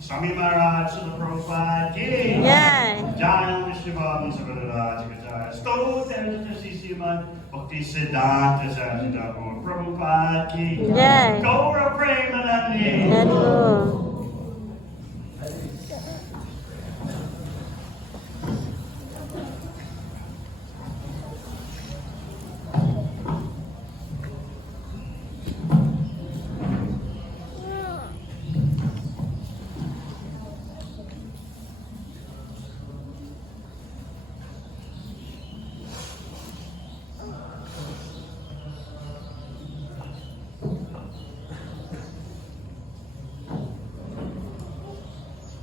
Swami Maharaj to the Prabhupada ki Jai Shri Devamrta Maharaj ki Jai. Sto Devamrta Srimad Bhakti Siddhanta Saraswati Prabhupada ki Jai. Gaura Premanandi.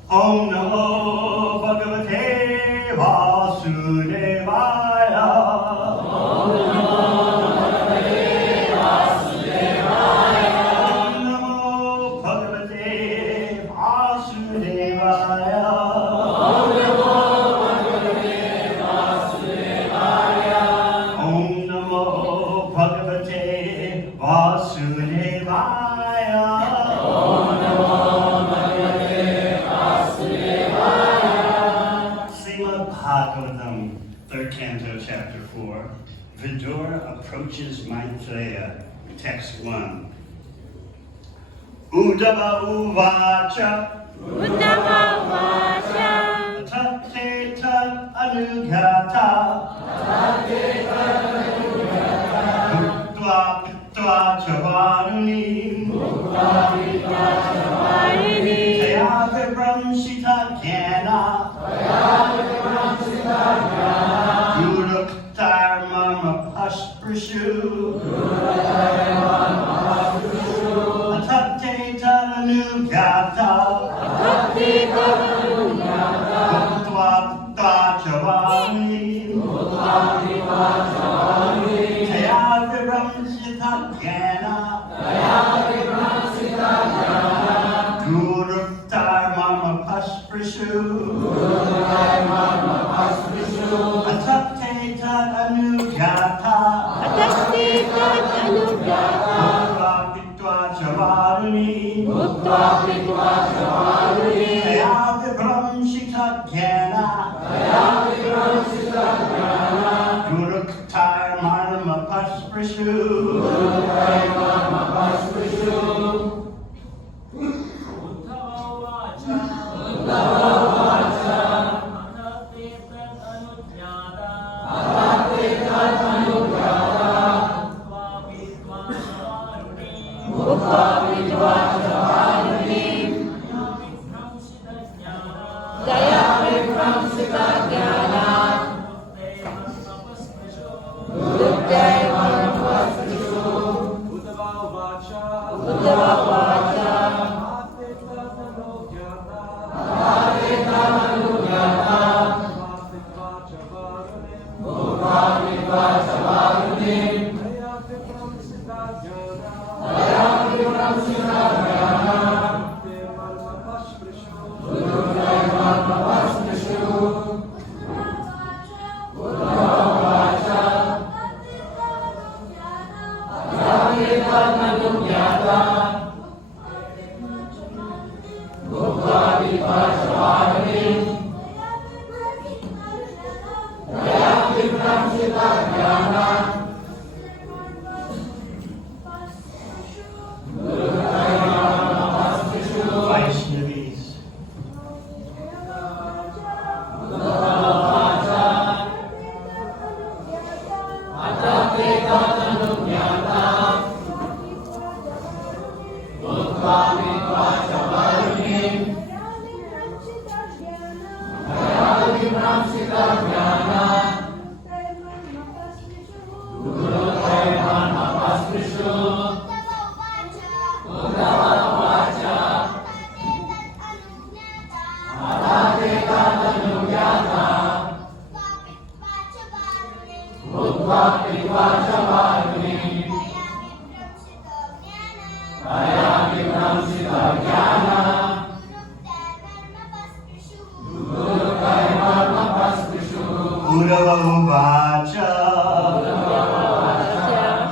Om Namo Bhagavate Vasudevaya. Om Namo Bhagavate Vasudevaya. Om Namo Bhagavate Vasudevaya. Om Namo Bhagavate Vasudevaya. Om Namo Bhagavate Vasudevaya. Om Namo Bhagavatam, 3rd Canto, Chapter 4. Vidura approaches Maitreya, Text 1. Uddhava uvacha. Uddhava uvacha. Tate tat anugata. Tate tat anugata. Mukta pittva chavaruni. Mukta pittva chavaruni. Tayave brahmshita jnana. Guruktar mama pasprishu. Atate tadanugata. Atate tadanugata. Mukta chavani. Mukta chavani. Tayaviram siddhajnana. Tayaviram siddhajnana. Guruktar mama pasprishu. Atate tadanugata. Atate tadanugata. Mukta pittva chavaruni. Mukta pittva chavaruni. Tayave brahmshita jnana. Tayave brahmshita jnana. Guruktar marma pasprishu. Guruktar marma pasprishu.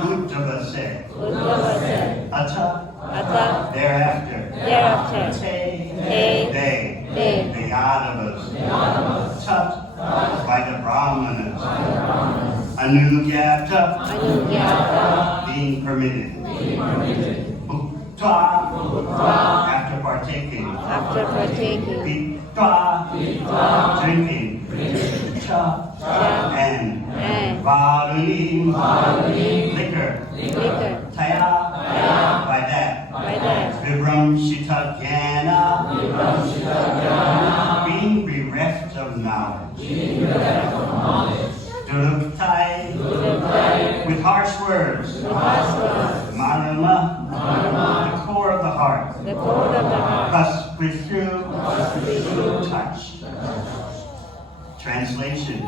Uddhava said, Atha, thereafter, they, the Yadavas, Tat, by the Brahmanas, Anugyata, being permitted, Bhuktva, after partaking, Pitva, drinking, Cha, and Varuni, liquor, Taya, by that, Vibramshita Jnana, being bereft of knowledge, Duruktai, with harsh words, Marama, the core of the heart, Pasprishu, touched. Translation.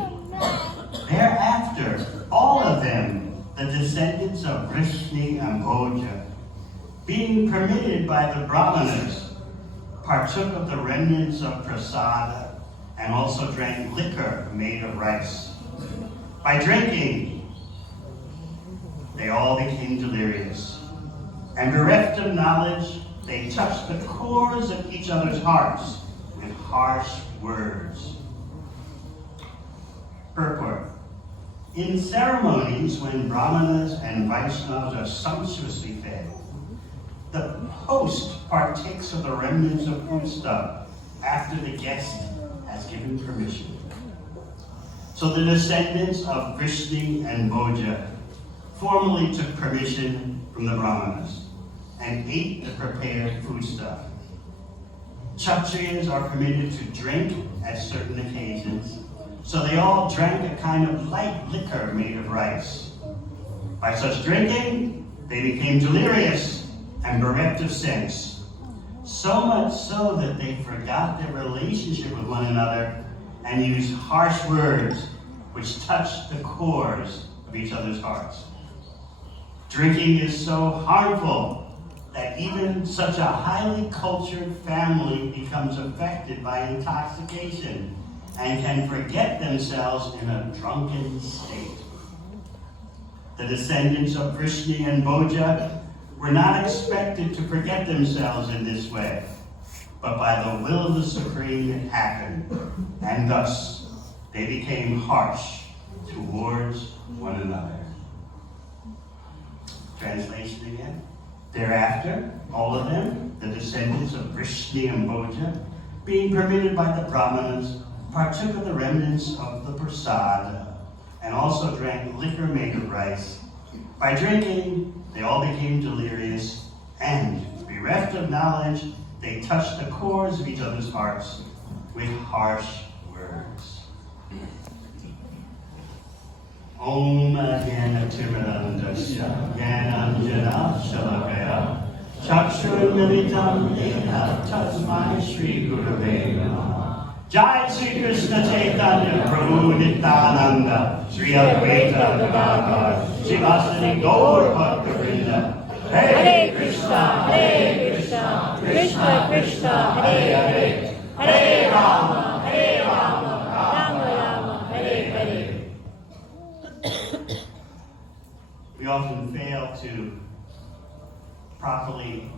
Thereafter, all of them, the descendants of Vrishni and Bhoja, being permitted by the Brahmanas, partook of the remnants of prasada and also drank liquor made of rice. By drinking, they all became delirious, and bereft of knowledge, they touched the cores of each other's hearts with harsh words. Purport. In ceremonies when Brahmanas and Vaishnavas are sumptuously fed, the host partakes of the remnants of foodstuff after the guest has given permission. So the descendants of Vrishni and Bhoja formally took permission from the Brahmanas and ate the prepared foodstuff. Kshatriyas are permitted to drink at certain occasions, so they all drank a kind of light liquor made of rice. By such drinking, they became delirious and bereft of sense, so much so that they forgot their relationship with one another and used harsh words which touched the cores of each other's hearts. Drinking is so harmful that even such a highly cultured family becomes affected by intoxication and can forget themselves in a drunken state. The descendants of Vrishni and Bhoja were not expected to forget themselves in this way, but by the will of the Supreme it happened, and thus they became harsh towards one another. Translation again. Thereafter, all of them, the descendants of Vrishni and Bhoja, being permitted by the Brahmanas, partook of the remnants of the prasada, and also drank liquor made of rice. By drinking, they all became delirious, and, bereft of knowledge, they touched the cores of each other's hearts with harsh words. Om Jnana Timirandasya Jnananjana Shalakaya Chakshurmilitam Yena Tasmai Shri Gurave Namaha. Jai Sri Krishna Chaitanya Prabhu Nityananda Sri Advaita Gadadhar Srivasadi Gaur Bhakta Vrinda. Hare Krishna, Krishna Krishna, Hare Hare, Hare Rama, Rama Rama, Hare Hare. We often fail to properly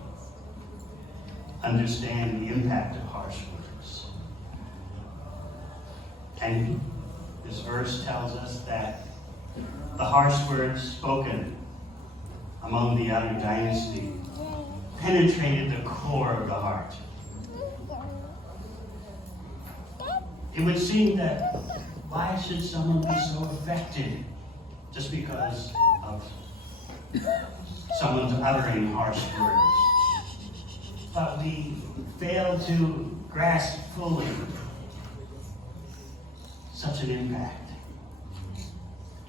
understand the impact of harsh words. And this verse tells us that the harsh words spoken among the Yadu dynasty penetrated the core of the heart. It would seem that why should someone be so affected just because of someone's uttering harsh words? But we fail to grasp fully such an impact.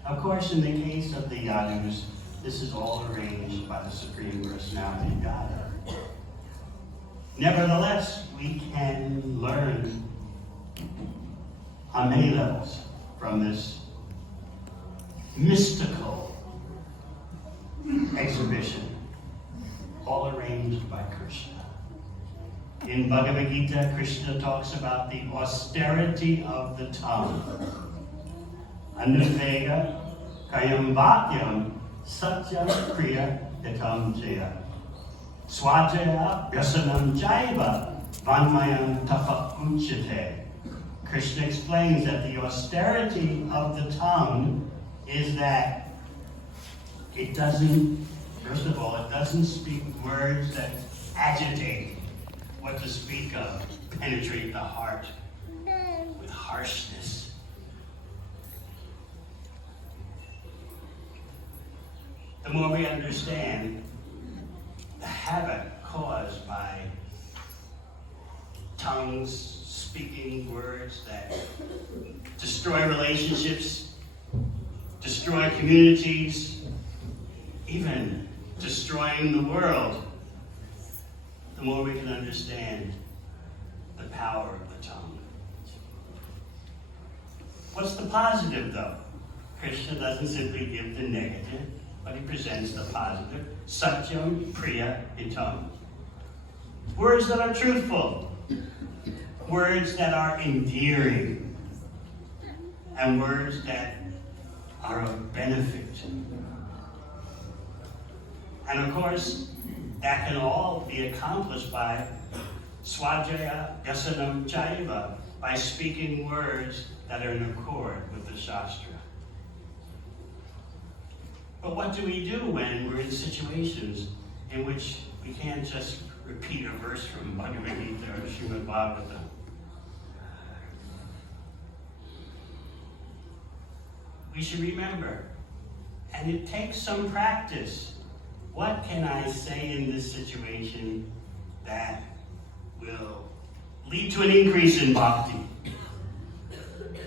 Of course, in the case of the Yadus, this is all arranged by the Supreme Personality of Godhead. Nevertheless, we can learn on many levels from this mystical exhibition, all arranged by Krishna. In Bhagavad Gita, Krishna talks about the austerity of the tongue. Anuvega kayam vakyam satyam priya hitam jaya. Swajaya vyasanam jaiva vanmayam tapa uchite. Krishna explains that the austerity of the tongue is that it doesn't, first of all, it doesn't speak words that agitate. What to speak of, penetrate the heart with harshness. The more we understand the havoc caused by tongues speaking words that destroy relationships, destroy communities, even destroying the world, the more we can understand the power of the tongue. What's the positive, though? Krishna doesn't simply give the negative, but he presents the positive. Satyam Priya Hitam. Words that are truthful. Words that are endearing. And words that are of benefit. And of course, that can all be accomplished by swajaya yasanam jaiva, by speaking words that are in accord with the Shastra. But what do we do when we're in situations in which we can't just repeat a verse from Bhagavad Gita or Srimad Bhagavatam? We should remember, and it takes some practice. What can I say in this situation that will lead to an increase in bhakti?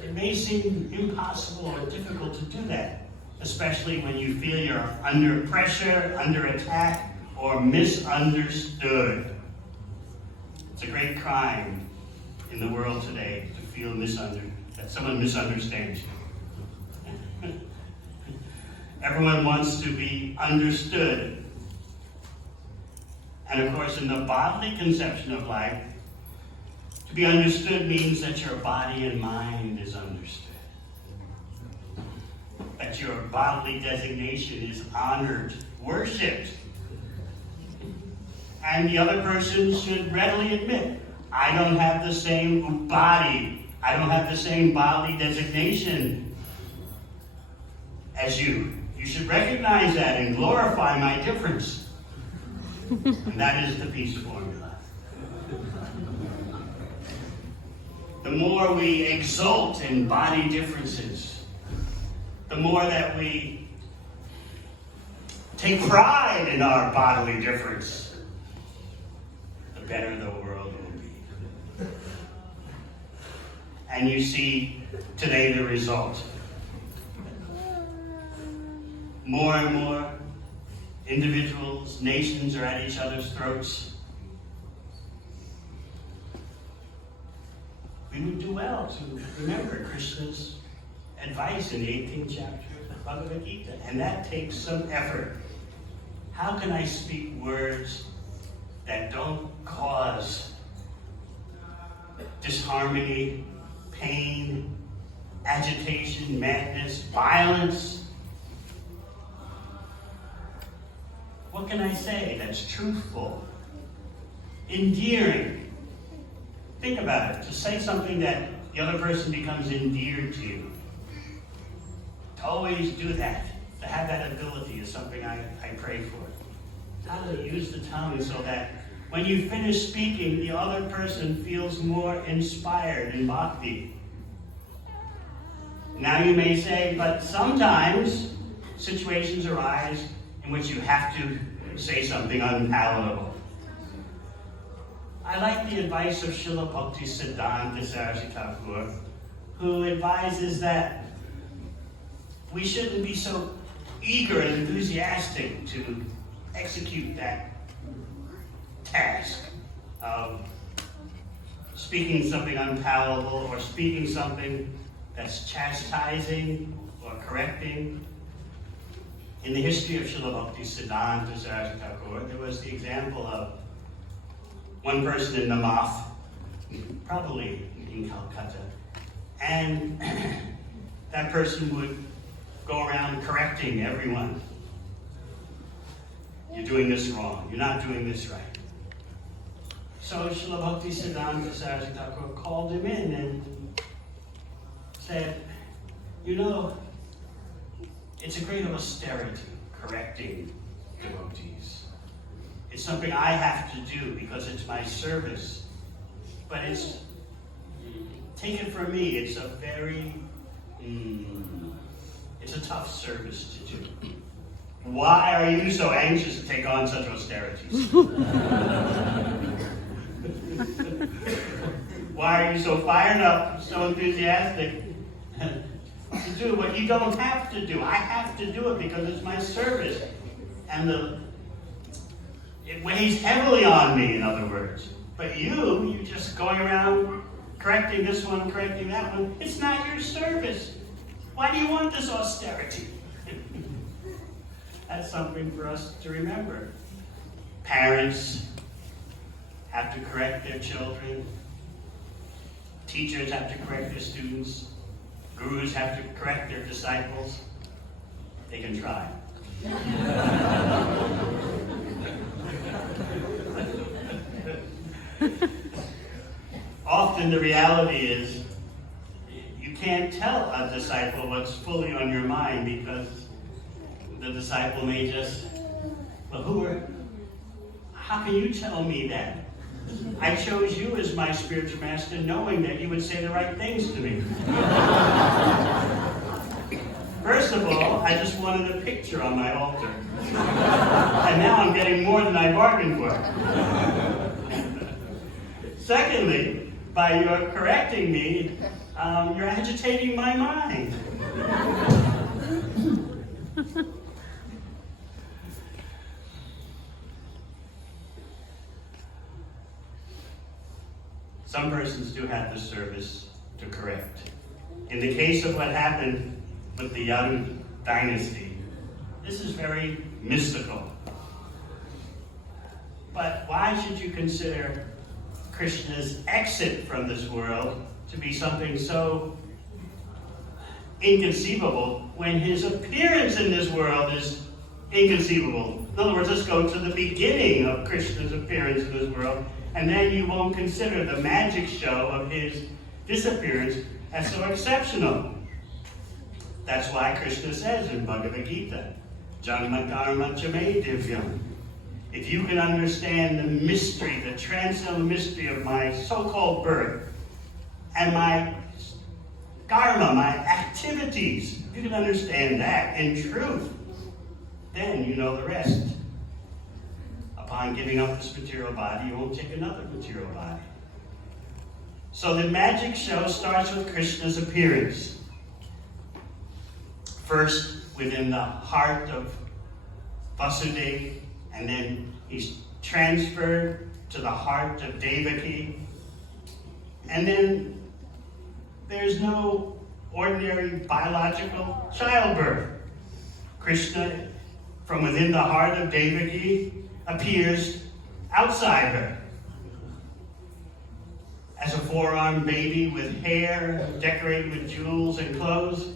It may seem impossible or difficult to do that, especially when you feel you're under pressure, under attack, or misunderstood. It's a great crime in the world today to feel that someone misunderstands you. Everyone wants to be understood. And of course, in the bodily conception of life, to be understood means that your body and mind is understood. That your bodily designation is honored, worshipped. And the other person should readily admit, I don't have the same body, I don't have the same bodily designation as you. You should recognize that and glorify my difference. And that is the peace formula. The more we exult in body differences, the more that we take pride in our bodily difference, the better the world will be. And you see today the result. More and more individuals, nations are at each other's throats. We would do well to remember Krishna's advice in the 18th chapter of Bhagavad Gita, and that takes some effort. How can I speak words that don't cause disharmony, pain, agitation, madness, violence? What can I say that's truthful, endearing? Think about it. To say something that the other person becomes endeared to you. To always do that, to have that ability is something I pray for. How to use the tongue so that when you finish speaking, the other person feels more inspired in bhakti. Now you may say, but sometimes situations arise in which you have to say something unpalatable. I like the advice of Srila Bhakti Siddhanta Saraswati Thakur, who advises that we shouldn't be so eager and enthusiastic to execute that task of speaking something unpalatable or speaking something that's chastising or correcting. In the history of Srila Bhaktisiddhanta Saraswati Thakur, there was the example of one person in Namath, probably in Calcutta, and that person would go around correcting everyone. You're doing this wrong. You're not doing this right. So Srila Bhaktisiddhanta Saraswati Thakur called him in and said, you know, it's a great austerity correcting devotees. It's something I have to do because it's my service. But take it from me, it's a very, it's a tough service to do. Why are you so anxious to take on such austerities? Why are you so fired up, so enthusiastic to do what you don't have to do? I have to do it because it's my service. And it weighs heavily on me, in other words. But you're just going around correcting this one, correcting that one. It's not your service. Why do you want this austerity? That's something for us to remember. Parents have to correct their children. Teachers have to correct their students. Gurus have to correct their disciples. They can try. Often the reality is you can't tell a disciple what's fully on your mind because the disciple may just, well, how can you tell me that? I chose you as my spiritual master knowing that you would say the right things to me. First of all, I just wanted a picture on my altar. And now I'm getting more than I bargained for. Secondly, by your correcting me, you're agitating my mind. Some persons do have the service to correct. In the case of what happened with the Yadu dynasty, this is very mystical. But why should you consider Krishna's exit from this world to be something so inconceivable when his appearance in this world is inconceivable? In other words, let's go to the beginning of Krishna's appearance in this world, and then you won't consider the magic show of his disappearance as so exceptional. That's why Krishna says in Bhagavad Gita, Janma karma chame divyam. If you can understand the mystery, the transcendental mystery of my so-called birth and my karma, my activities, if you can understand that in truth, then you know the rest. Upon giving up this material body, you won't take another material body. So the magic show starts with Krishna's appearance. First, within the heart of Vasudeva, and then he's transferred to the heart of Devaki. And then there's no ordinary biological childbirth. Krishna, from within the heart of Devaki, appears outside her as a four-armed baby with hair decorated with jewels and clothes.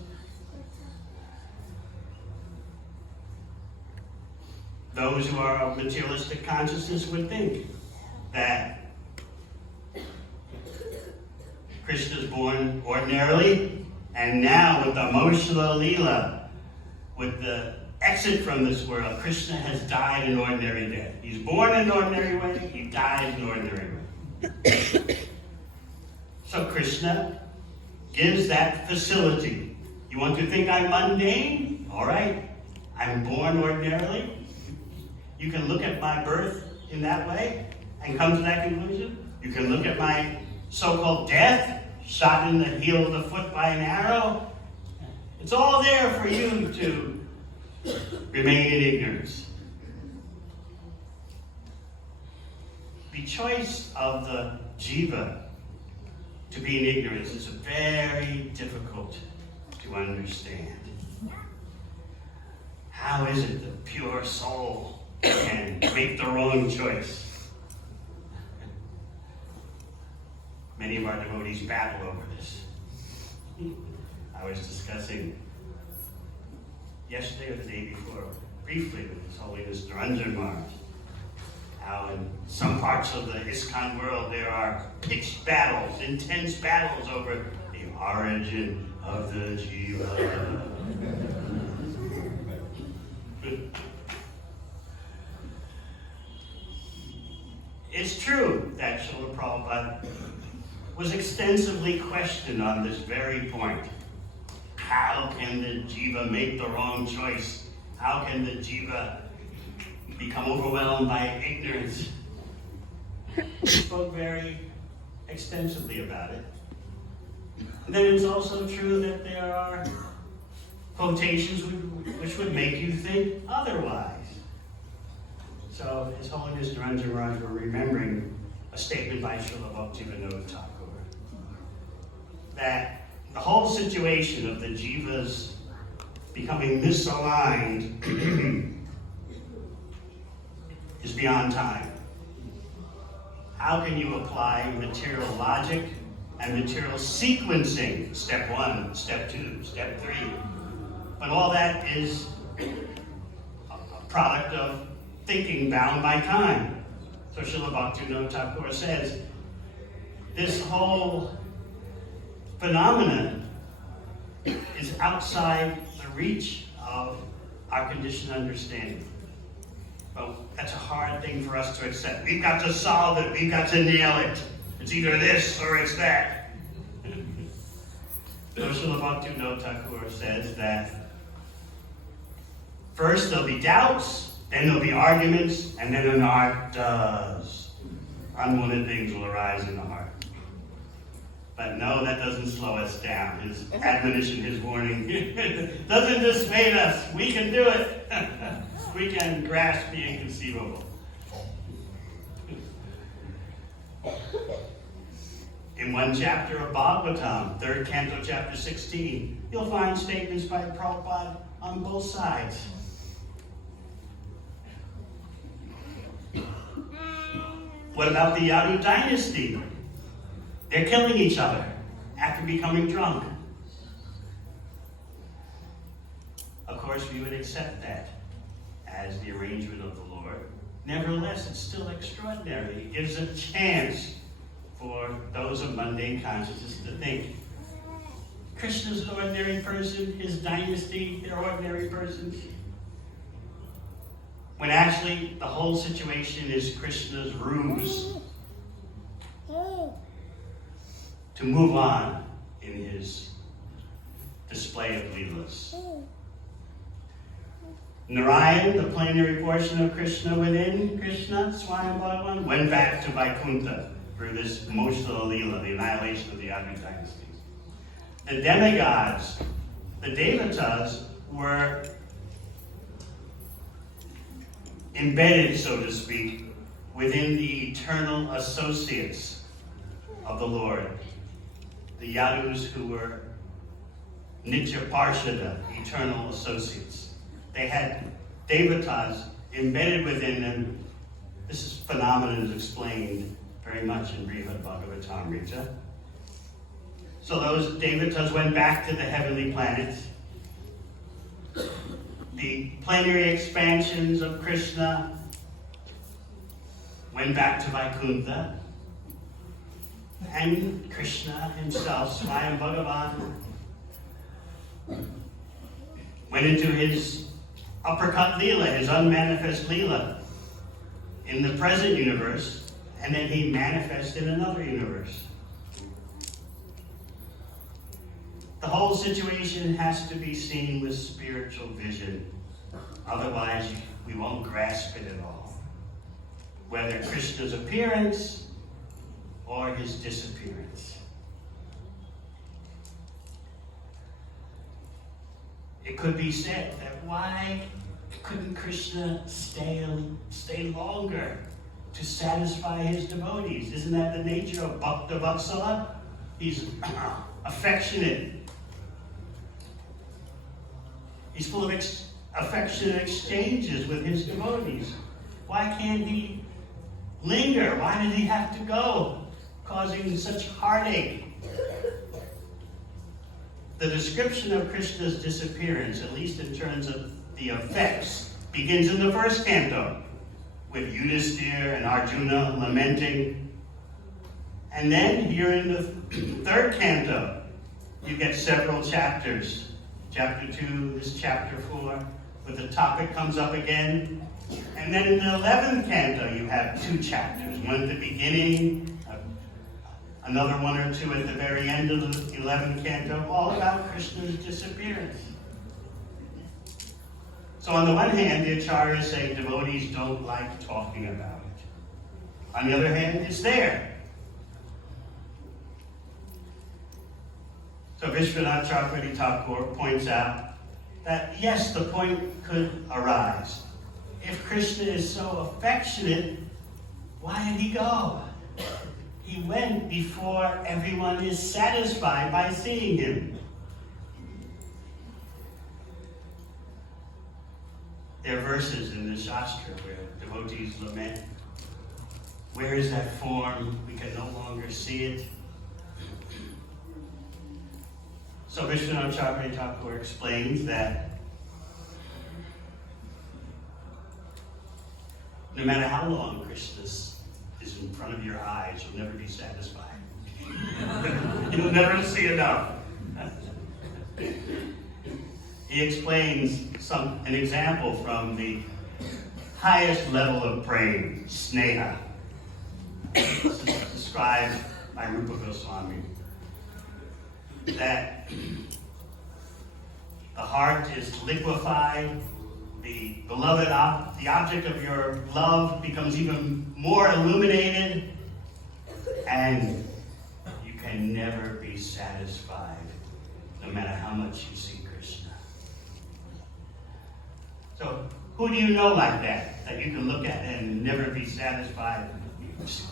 Those who are of materialistic consciousness would think that Krishna is born ordinarily, and now with the emotional Leela, with the exit from this world, Krishna has died an ordinary death. He's born in an ordinary way, he dies in an ordinary way. So Krishna gives that facility. You want to think I'm mundane? All right, I'm born ordinarily. You can look at my birth in that way and come to that conclusion. You can look at my so-called death, shot in the heel of the foot by an arrow. It's all there for you to remain in ignorance. The choice of the jiva to be in ignorance is very difficult to understand. How is it the pure soul can make the wrong choice? Many of our devotees battle over this. I was discussing yesterday or the day before, briefly, with His Holiness Devamrta Maharaj, how in some parts of the ISKCON world there are pitched battles, intense battles over the origin of the jiva. It's true that Srila Prabhupada was extensively questioned on this very point. How can the jiva make the wrong choice? How can the jiva become overwhelmed by ignorance? He spoke very extensively about it. And then it's also true that there are quotations which would make you think otherwise. So His Holiness Devamrta Maharaj were remembering a statement by Srila Bhaktivinoda Thakur that the whole situation of the jivas becoming misaligned is beyond time. How can you apply material logic and material sequencing, step 1, step 2, step 3, when all that is a product of thinking bound by time? So Srila Bhaktivinoda Thakur says, this whole phenomenon is outside the reach of our conditioned understanding. But that's a hard thing for us to accept. We've got to solve it. We've got to nail it. It's either this or it's that. So Srila Bhaktivinoda Thakur says that first there'll be doubts, then there'll be arguments, and then an art does. Unwanted things will arise in the heart. But no, that doesn't slow us down. His admonition, his warning, doesn't dissuade us. We can do it. We can grasp the inconceivable. In one chapter of Bhagavatam, 3rd canto, chapter 16, you'll find statements by Prabhupada on both sides. What about the Yadu dynasty? They're killing each other after becoming drunk. Of course, we would accept that as the arrangement of the Lord. Nevertheless, it's still extraordinary. It gives a chance for those of mundane consciousness to think Krishna's an ordinary person, his dynasty, they're ordinary persons. When actually the whole situation is Krishna's ruse to move on in his display of leelas. Narayan, the plenary portion of Krishna within Krishna, Swayam Bhagavan, went back to Vaikuntha for this emotional leela, the annihilation of the Yadu dynasties. The demigods, the devatas, were embedded, so to speak, within the eternal associates of the Lord. The Yadus who were Nitya Parshada, eternal associates. They had devatas embedded within them. This phenomenon is explained very much in Brihad Bhagavatamrita. So those devatas went back to the heavenly planets. The plenary expansions of Krishna went back to Vaikuntha. And Krishna himself, Swayam Bhagavan, went into his uppercut Leela, his unmanifest Leela, in the present universe, and then he manifested in another universe. The whole situation has to be seen with spiritual vision. Otherwise, we won't grasp it at all. Whether Krishna's appearance or his disappearance. It could be said that why couldn't Krishna stay longer to satisfy his devotees? Isn't that the nature of Bhakta Vatsala? He's affectionate. He's full of affectionate exchanges with his devotees. Why can't he linger? Why did he have to go, causing such heartache? The description of Krishna's disappearance, at least in terms of the effects, begins in the first canto, with Yudhisthira and Arjuna lamenting. And then here in the third canto, you get several chapters. Chapter 2, this chapter 4, where the topic comes up again. And then in the 11th canto, you have 2 chapters, one at the beginning, another one or two at the very end of the 11th canto, all about Krishna's disappearance. So on the one hand, the acharyas say devotees don't like talking about it. On the other hand, it's there. So Vishwanath Chakravarti Thakur points out that yes, the point could arise. If Krishna is so affectionate, why did he go? He went before everyone is satisfied by seeing him. There are verses in the Shastra where devotees lament. Where is that form? We can no longer see it. So Vishwanath Chakravarti Thakur explains that no matter how long Krishna is in front of your eyes, you'll never be satisfied. You'll never see enough. He explains an example from the highest level of prema, sneha. This is described by Rupa Goswami. That the heart is liquefied, the beloved, the object of your love becomes even more illuminated, and you can never be satisfied, no matter how much you see Krishna. So, who do you know like that you can look at and never be satisfied?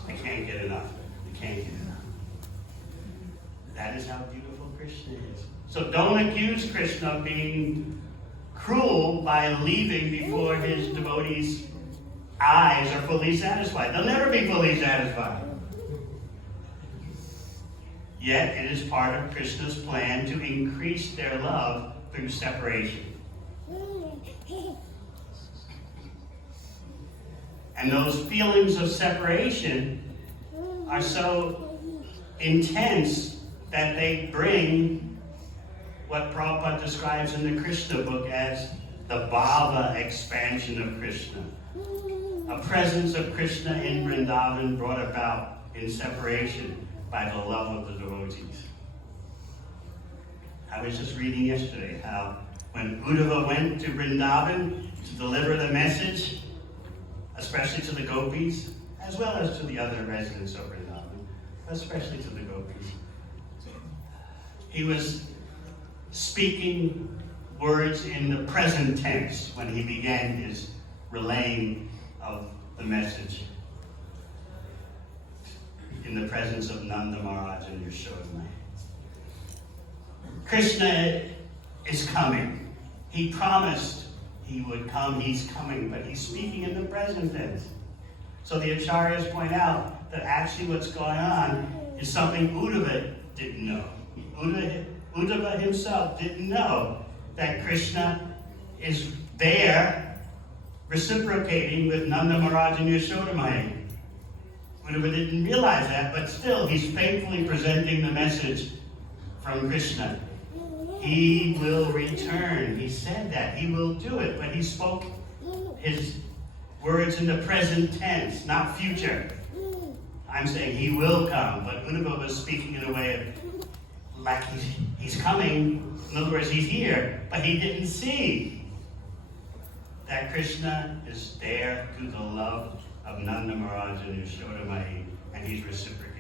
I can't get enough. I can't get enough. That is how beautiful Krishna is. So don't accuse Krishna of being cruel by leaving before his devotees' eyes are fully satisfied. They'll never be fully satisfied. Yet it is part of Krishna's plan to increase their love through separation. And those feelings of separation are so intense that they bring what Prabhupada describes in the Krishna book as the bhava expansion of Krishna. A presence of Krishna in Vrindavan brought about in separation by the love of the devotees. I was just reading yesterday how when Uddhava went to Vrindavan to deliver the message, especially to the gopis, as well as to the other residents of Vrindavan, especially to the gopis, he was speaking words in the present tense when he began his relaying of the message in the presence of Nanda Maharaj and Yashoda. Krishna is coming. He promised he would come. He's coming, but he's speaking in the present tense. So the acharyas point out that actually what's going on is something Uddhava didn't know. Uddhava himself didn't know that Krishna is there reciprocating with Nanda Maharaj and Yashoda Maya. Uddhava didn't realize that, but still he's faithfully presenting the message from Krishna. He will return. He said that. He will do it, but he spoke his words in the present tense, not future. I'm saying he will come, but Uddhava was speaking in a way of like he's coming. In other words, he's here, but he didn't see that Krishna is there through the love of Nanda Maharaj and Yashoda Mai, and he's reciprocating.